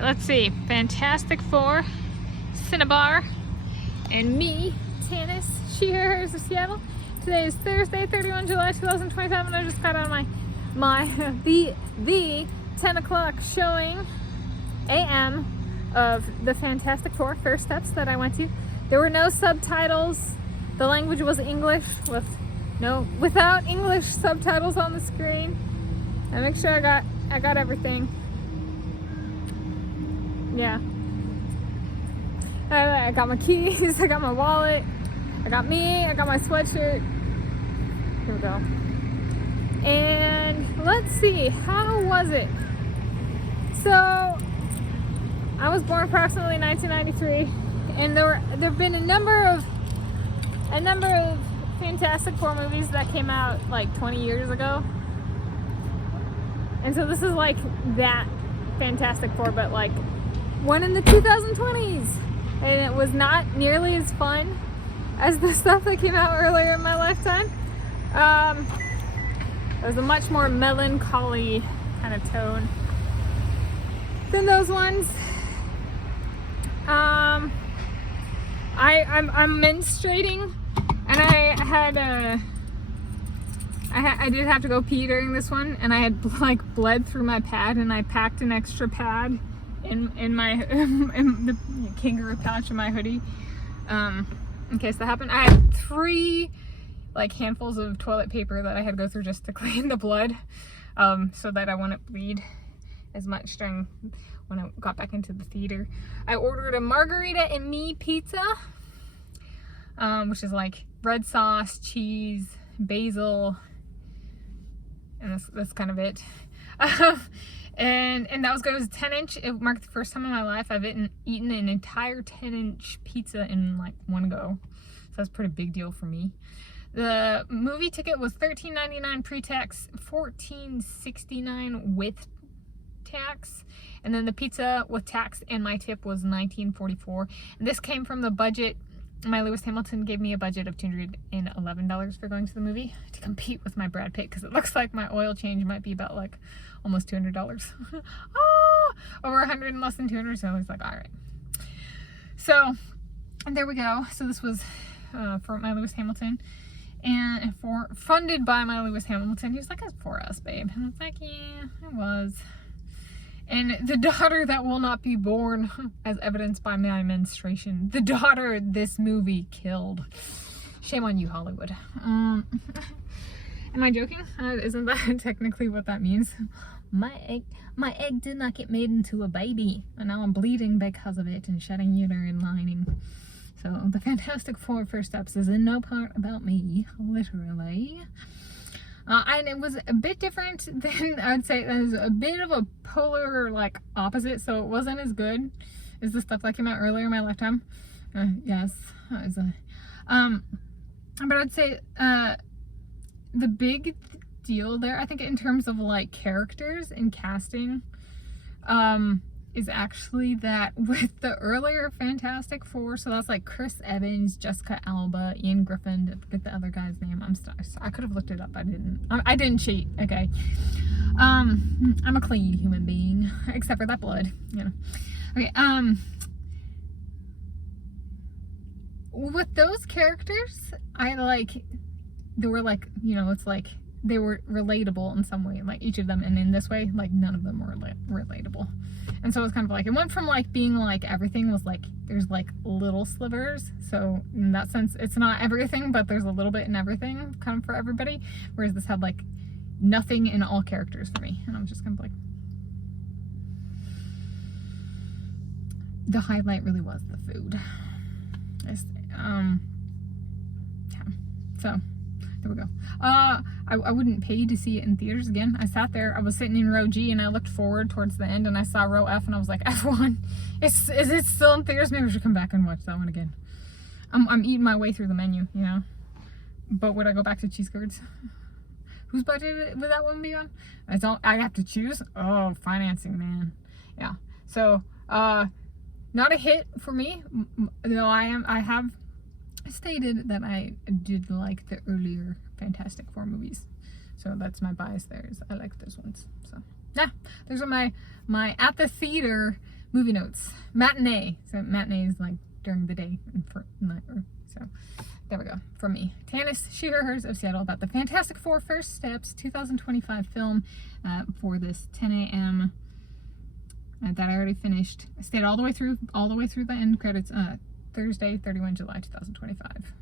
Alright, let's see. Fantastic Four, Cinebarre, and me, Tanis, Shearers of Seattle. Today is Thursday, 31 July 2025, and I just got out of the 10 o'clock showing a.m. of the Fantastic Four First Steps that I went to. There were no subtitles. The language was English without English subtitles on the screen. I make sure I got everything. Yeah. I got my keys, I got my wallet, I got me, I got my sweatshirt. Here we go. And let's see, how was it? So, I was born approximately 1993, and there have been a number of Fantastic Four movies that came out like 20 years ago. And so this is like that Fantastic Four, but like one in the 2020s. And it was not nearly as fun as the stuff that came out earlier in my lifetime. It was a much more melancholy kind of tone than those ones. I'm menstruating, and I did have to go pee during this one, and I had like bled through my pad, and I packed an extra pad in my in the kangaroo pouch of my hoodie in case that happened. I had 3 like handfuls of toilet paper that I had to go through just to clean the blood, so that I wouldn't bleed as much during when I got back into the theater. I ordered a Margherita and Me pizza, which is like red sauce, cheese, basil, and that's kind of it. And that was good. It was a 10-inch. It marked the first time in my life I've eaten an entire 10-inch pizza in like one go. So that's a pretty big deal for me. The movie ticket was $13.99 pre-tax, $14.69 with tax. And then the pizza with tax and my tip was $19.44. And this came from the budget. My Lewis Hamilton gave me a budget of $211 for going to the movie to compete with my Brad Pitt, because it looks like my oil change might be about like almost $200. Over 100 and less than 200. So I was like, all right. So there we go. So this was for my Lewis Hamilton, and funded by my Lewis Hamilton. He was like, "It's for us, babe." And I was like, "Yeah, it was." And the daughter that will not be born, as evidenced by my menstruation, the daughter this movie killed. Shame on you, Hollywood. Am I joking? Isn't that technically what that means? My egg did not get made into a baby, and now I'm bleeding because of it and shedding uterine lining. So the Fantastic Four First Steps is in no part about me, literally. And it was a bit different than, I'd say, it was a bit of a polar, like, opposite, so it wasn't as good as the stuff that came out earlier in my lifetime. Yes, it was but I'd say, the big deal there, I think in terms of, like, characters and casting, is actually that with the earlier Fantastic Four, so that's like Chris Evans, Jessica Alba, Ian Griffin, I forget the other guy's name. I could have looked it up. I didn't cheat. Okay. I'm a clean human being, except for that blood, you know. Okay. With those characters, they were like, you know, it's like they were relatable in some way, like each of them, and in this way, like none of them were relatable. And so it was kind of like, it went from like being like everything was like, there's like little slivers, so in that sense it's not everything, but there's a little bit in everything kind of for everybody, whereas this had like nothing in all characters for me, and I was just kind of like, the highlight really was the food. Yeah, so there we go. I wouldn't pay to see it in theaters again. I sat there, I was sitting in row G, and I looked forward towards the end, and I saw row F, and I was like, F1, is it still in theaters? Maybe I should come back and watch that one again. I'm eating my way through the menu, you know? But would I go back to cheese curds? Whose budget would that one be on? I have to choose? Oh, financing, man. Yeah. So, not a hit for me, though I have stated that I did like the earlier Fantastic Four movies, so that's my bias there, is I like those ones. So yeah, those are my at the theater movie notes. Matinee. So matinee is like during the day and for night. So there we go. From me. Tanis, she, her, hers of Seattle about the Fantastic Four First Steps 2025 film for this 10 a.m. That I already finished. I stayed all the way through the end credits Thursday, 31 July 2025.